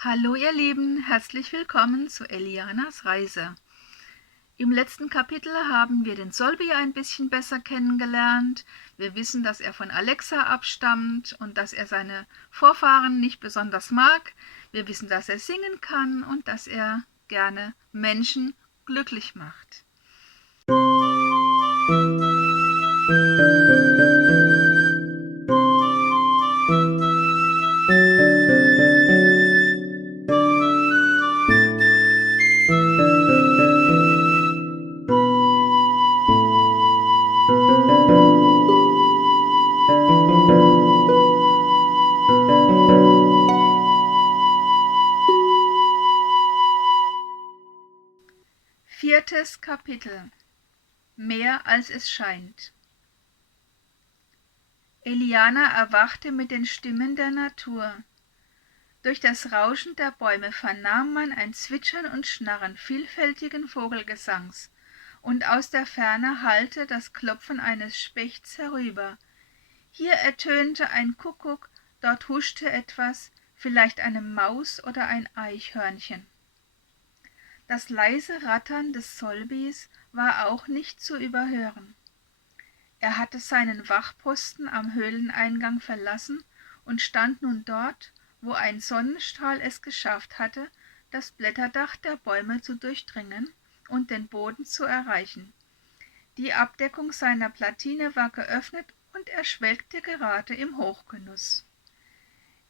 Hallo ihr Lieben, herzlich willkommen zu Elianas Reise. Im letzten Kapitel haben wir den Solbi ein bisschen besser kennengelernt. Wir wissen, dass er von Alexa abstammt und dass er seine Vorfahren nicht besonders mag. Wir wissen, dass er singen kann und dass er gerne Menschen glücklich macht. Viertes Kapitel. Mehr als es scheint. Eliana erwachte mit den Stimmen der Natur. Durch das Rauschen der Bäume vernahm man ein Zwitschern und Schnarren vielfältigen Vogelgesangs, und aus der Ferne hallte das Klopfen eines Spechts herüber. Hier ertönte ein Kuckuck, dort huschte etwas, vielleicht eine Maus oder ein Eichhörnchen. Das leise Rattern des Solbis war auch nicht zu überhören. Er hatte seinen Wachposten am Höhleneingang verlassen und stand nun dort, wo ein Sonnenstrahl es geschafft hatte, das Blätterdach der Bäume zu durchdringen und den Boden zu erreichen. Die Abdeckung seiner Platine war geöffnet und er schwelgte gerade im Hochgenuss.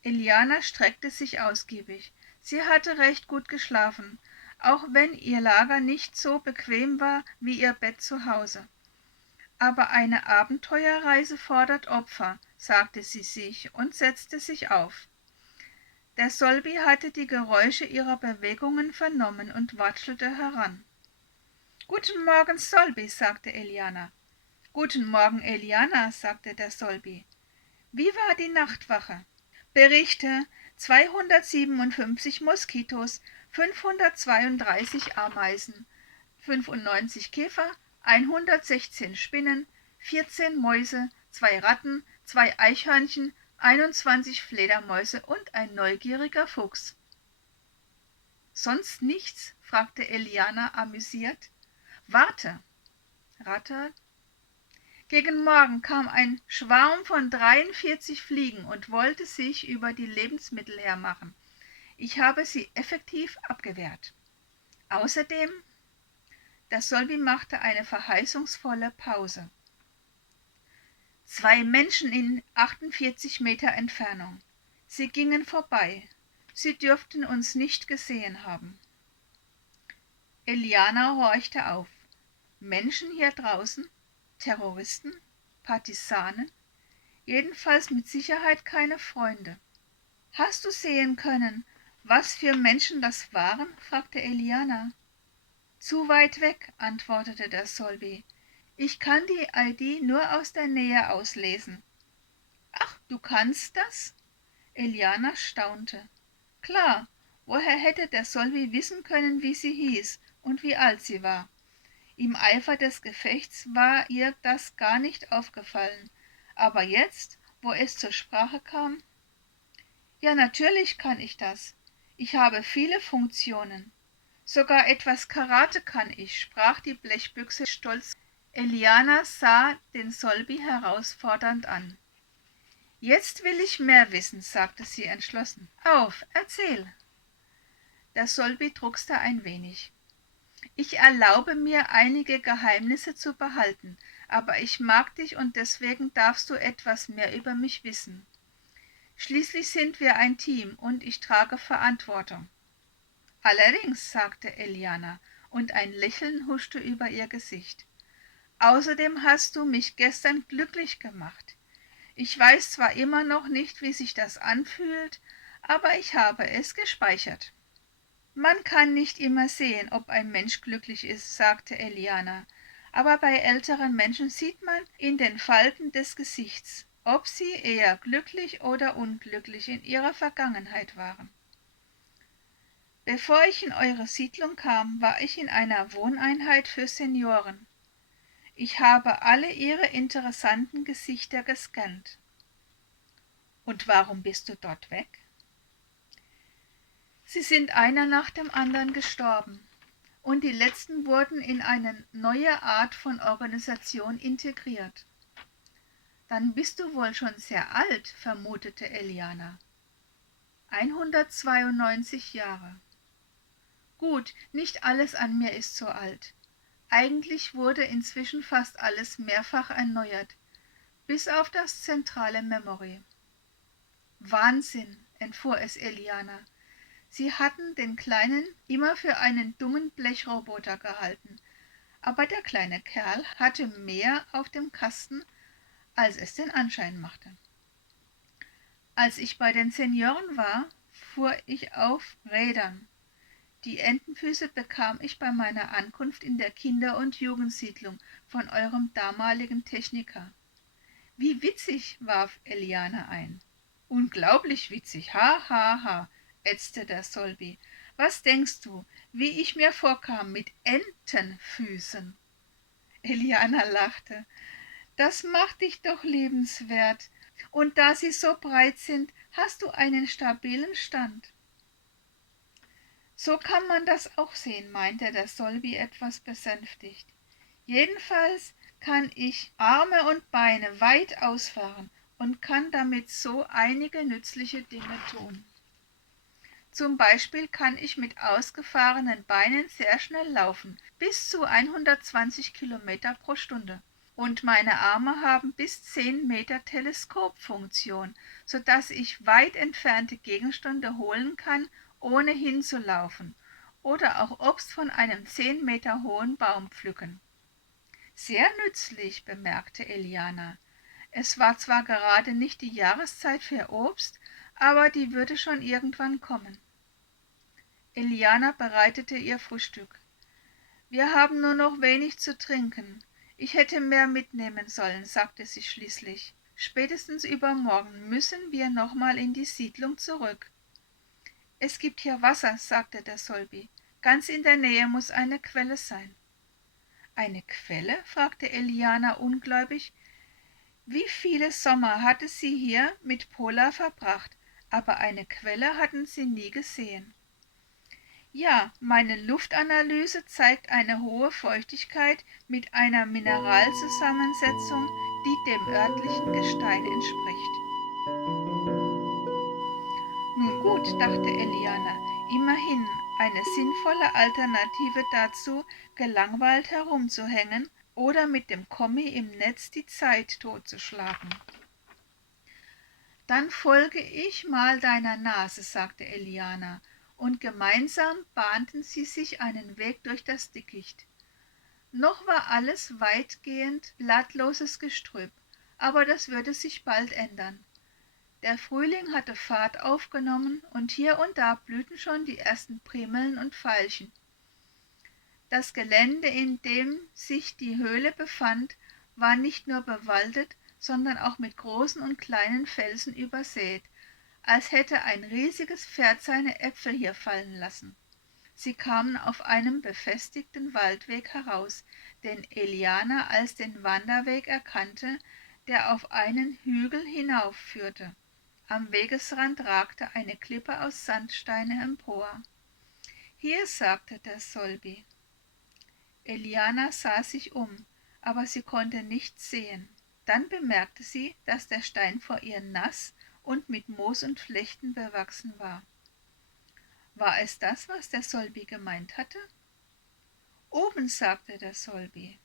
Eliana streckte sich ausgiebig. Sie hatte recht gut geschlafen, auch wenn ihr Lager nicht so bequem war wie ihr Bett zu Hause. Aber eine Abenteuerreise fordert Opfer, sagte sie sich und setzte sich auf. Der Solbi hatte die Geräusche ihrer Bewegungen vernommen und watschelte heran. »Guten Morgen, Solbi«, sagte Eliana. »Guten Morgen, Eliana«, sagte der Solbi. »Wie war die Nachtwache?« »Berichte: 257 Moskitos, 532 Ameisen, 95 Käfer, 116 Spinnen, 14 Mäuse, 2 Ratten, 2 Eichhörnchen, 21 Fledermäuse und ein neugieriger Fuchs.« »Sonst nichts?« fragte Eliana amüsiert. »Warte!« Ratter. Gegen Morgen kam ein Schwarm von 43 Fliegen und wollte sich über die Lebensmittel hermachen. Ich habe sie effektiv abgewehrt. Außerdem, der Solbi machte eine verheißungsvolle Pause. 2 Menschen in 48 Meter Entfernung. Sie gingen vorbei. Sie dürften uns nicht gesehen haben. Eliana horchte auf. Menschen hier draußen? Terroristen? Partisanen? Jedenfalls mit Sicherheit keine Freunde. »Hast du sehen können, was für Menschen das waren?« fragte Eliana. »Zu weit weg«, antwortete der Solbi. »Ich kann die ID nur aus der Nähe auslesen.« »Ach, du kannst das?« Eliana staunte. Klar, woher hätte der Solbi wissen können, wie sie hieß und wie alt sie war? Im Eifer des Gefechts war ihr das gar nicht aufgefallen, aber jetzt, wo es zur Sprache kam: »Ja, natürlich kann ich das. Ich habe viele Funktionen. Sogar etwas Karate kann ich«, sprach die Blechbüchse stolz. Eliana sah den Solbi herausfordernd an. »Jetzt will ich mehr wissen«, sagte sie entschlossen. »Auf, erzähl!« Der Solbi druckste ein wenig. »Ich erlaube mir, einige Geheimnisse zu behalten, aber ich mag dich und deswegen darfst du etwas mehr über mich wissen. Schließlich sind wir ein Team und ich trage Verantwortung.« »Allerdings«, sagte Eliana, und ein Lächeln huschte über ihr Gesicht. »Außerdem hast du mich gestern glücklich gemacht. Ich weiß zwar immer noch nicht, wie sich das anfühlt, aber ich habe es gespeichert.« »Man kann nicht immer sehen, ob ein Mensch glücklich ist«, sagte Eliana, »aber bei älteren Menschen sieht man in den Falten des Gesichts, ob sie eher glücklich oder unglücklich in ihrer Vergangenheit waren. Bevor ich in eure Siedlung kam, war ich in einer Wohneinheit für Senioren. Ich habe alle ihre interessanten Gesichter gescannt.« »Und warum bist du dort weg?« Sie sind einer nach dem anderen gestorben und die letzten wurden in eine neue Art von Organisation integriert. Dann bist du wohl schon sehr alt, vermutete Eliana. 192 Jahre. Gut, nicht alles an mir ist so alt. Eigentlich wurde inzwischen fast alles mehrfach erneuert, bis auf das zentrale Memory. Wahnsinn, entfuhr es Eliana. Sie hatten den Kleinen immer für einen dummen Blechroboter gehalten, aber der kleine Kerl hatte mehr auf dem Kasten, als es den Anschein machte. Als ich bei den Senioren war, fuhr ich auf Rädern. Die Entenfüße bekam ich bei meiner Ankunft in der Kinder- und Jugendsiedlung von eurem damaligen Techniker. Wie witzig, warf Eliana ein. Unglaublich witzig, ha, ha, ha, ätzte der Solby. Was denkst du, wie ich mir vorkam mit Entenfüßen? Eliana lachte. Das macht dich doch liebenswert. Und da sie so breit sind, hast du einen stabilen Stand. So kann man das auch sehen, meinte der Solby etwas besänftigt. Jedenfalls kann ich Arme und Beine weit ausfahren und kann damit so einige nützliche Dinge tun. Zum Beispiel kann ich mit ausgefahrenen Beinen sehr schnell laufen, bis zu 120 Kilometer pro Stunde. Und meine Arme haben bis 10 Meter Teleskopfunktion, sodass ich weit entfernte Gegenstände holen kann, ohne hinzulaufen, oder auch Obst von einem 10 Meter hohen Baum pflücken. Sehr nützlich, bemerkte Eliana. Es war zwar gerade nicht die Jahreszeit für Obst, aber die würde schon irgendwann kommen. Eliana bereitete ihr Frühstück. Wir haben nur noch wenig zu trinken. Ich hätte mehr mitnehmen sollen, sagte sie schließlich. Spätestens übermorgen müssen wir nochmal in die Siedlung zurück. Es gibt hier Wasser, sagte der Solby. Ganz in der Nähe muss eine Quelle sein. Eine Quelle? Fragte Eliana ungläubig. Wie viele Sommer hatte sie hier mit Pola verbracht, aber eine Quelle hatten sie nie gesehen. Ja, meine Luftanalyse zeigt eine hohe Feuchtigkeit mit einer Mineralzusammensetzung, die dem örtlichen Gestein entspricht. Nun gut, dachte Eliana, immerhin eine sinnvolle Alternative dazu, gelangweilt herumzuhängen oder mit dem Kommi im Netz die Zeit totzuschlagen. Dann folge ich mal deiner Nase, sagte Eliana, und gemeinsam bahnten sie sich einen Weg durch das Dickicht. Noch war alles weitgehend blattloses Gestrüpp, aber das würde sich bald ändern. Der Frühling hatte Fahrt aufgenommen und hier und da blühten schon die ersten Primeln und Veilchen. Das Gelände, in dem sich die Höhle befand, war nicht nur bewaldet, sondern auch mit großen und kleinen Felsen übersät, als hätte ein riesiges Pferd seine Äpfel hier fallen lassen. Sie kamen auf einem befestigten Waldweg heraus, den Eliana als den Wanderweg erkannte, der auf einen Hügel hinaufführte. Am Wegesrand ragte eine Klippe aus Sandsteine empor. Hier, sagte der Solby. Eliana sah sich um, aber sie konnte nichts sehen. Dann bemerkte sie, dass der Stein vor ihr nass und mit Moos und Flechten bewachsen war. War es das, was der Solby gemeint hatte? Oben, sagte der Solby.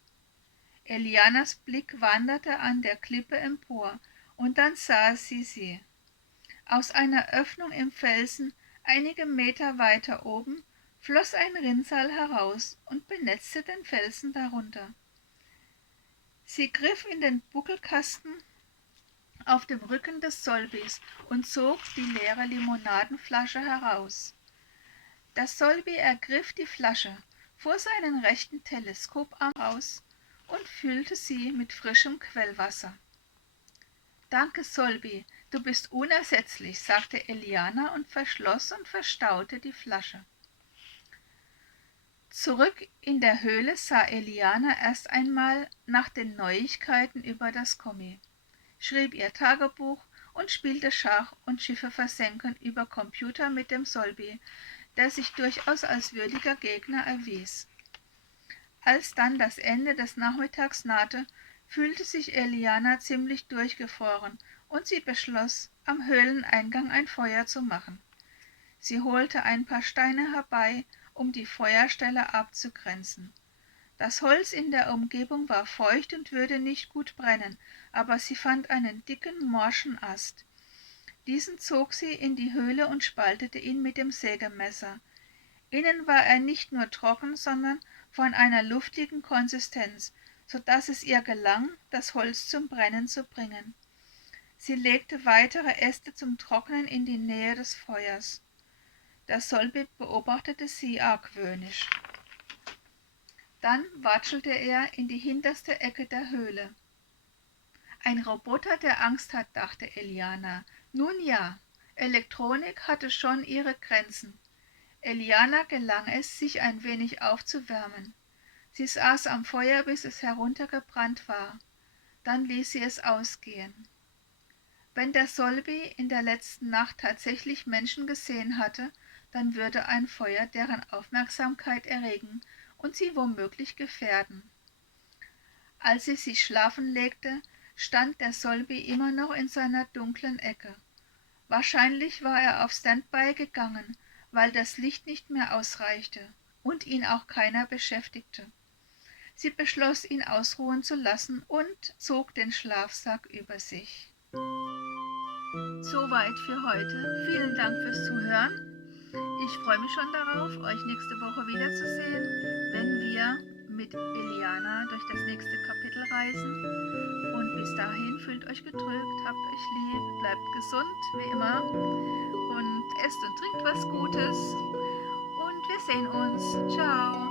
Elianas Blick wanderte an der Klippe empor, und dann sah sie. Aus einer Öffnung im Felsen, einige Meter weiter oben, floss ein Rinnsal heraus und benetzte den Felsen darunter. Sie griff in den Buckelkasten auf dem Rücken des Solbys und zog die leere Limonadenflasche heraus. Der Solby ergriff die Flasche, fuhr seinen rechten Teleskoparm aus und füllte sie mit frischem Quellwasser. »Danke, Solby, du bist unersetzlich«, sagte Eliana und verschloss und verstaute die Flasche. Zurück in der Höhle sah Eliana erst einmal nach den Neuigkeiten über das Kommi, schrieb ihr Tagebuch und spielte Schach und Schiffe versenken über Computer mit dem Solbi, der sich durchaus als würdiger Gegner erwies. Als dann das Ende des Nachmittags nahte, fühlte sich Eliana ziemlich durchgefroren und sie beschloss, am Höhleneingang ein Feuer zu machen. Sie holte ein paar Steine herbei, um die Feuerstelle abzugrenzen. Das Holz in der Umgebung war feucht und würde nicht gut brennen, aber sie fand einen dicken, morschen Ast. Diesen zog sie in die Höhle und spaltete ihn mit dem Sägemesser. Innen war er nicht nur trocken, sondern von einer luftigen Konsistenz, so daß es ihr gelang, das Holz zum Brennen zu bringen. Sie legte weitere Äste zum Trocknen in die Nähe des Feuers. Der Solbi beobachtete sie argwöhnisch. Dann watschelte er in die hinterste Ecke der Höhle. Ein Roboter, der Angst hat, dachte Eliana. Nun ja, Elektronik hatte schon ihre Grenzen. Eliana gelang es, sich ein wenig aufzuwärmen. Sie saß am Feuer, bis es heruntergebrannt war. Dann ließ sie es ausgehen. Wenn der Solbi in der letzten Nacht tatsächlich Menschen gesehen hatte, dann würde ein Feuer deren Aufmerksamkeit erregen und sie womöglich gefährden. Als sie sich schlafen legte, stand der Solbi immer noch in seiner dunklen Ecke. Wahrscheinlich war er auf Standby gegangen, weil das Licht nicht mehr ausreichte und ihn auch keiner beschäftigte. Sie beschloss, ihn ausruhen zu lassen und zog den Schlafsack über sich. Soweit für heute. Vielen Dank fürs Zuhören. Ich freue mich schon darauf, euch nächste Woche wiederzusehen, wenn wir mit Eliana durch das nächste Kapitel reisen. Und bis dahin fühlt euch gedrückt, habt euch lieb, bleibt gesund wie immer und esst und trinkt was Gutes. Und wir sehen uns. Ciao.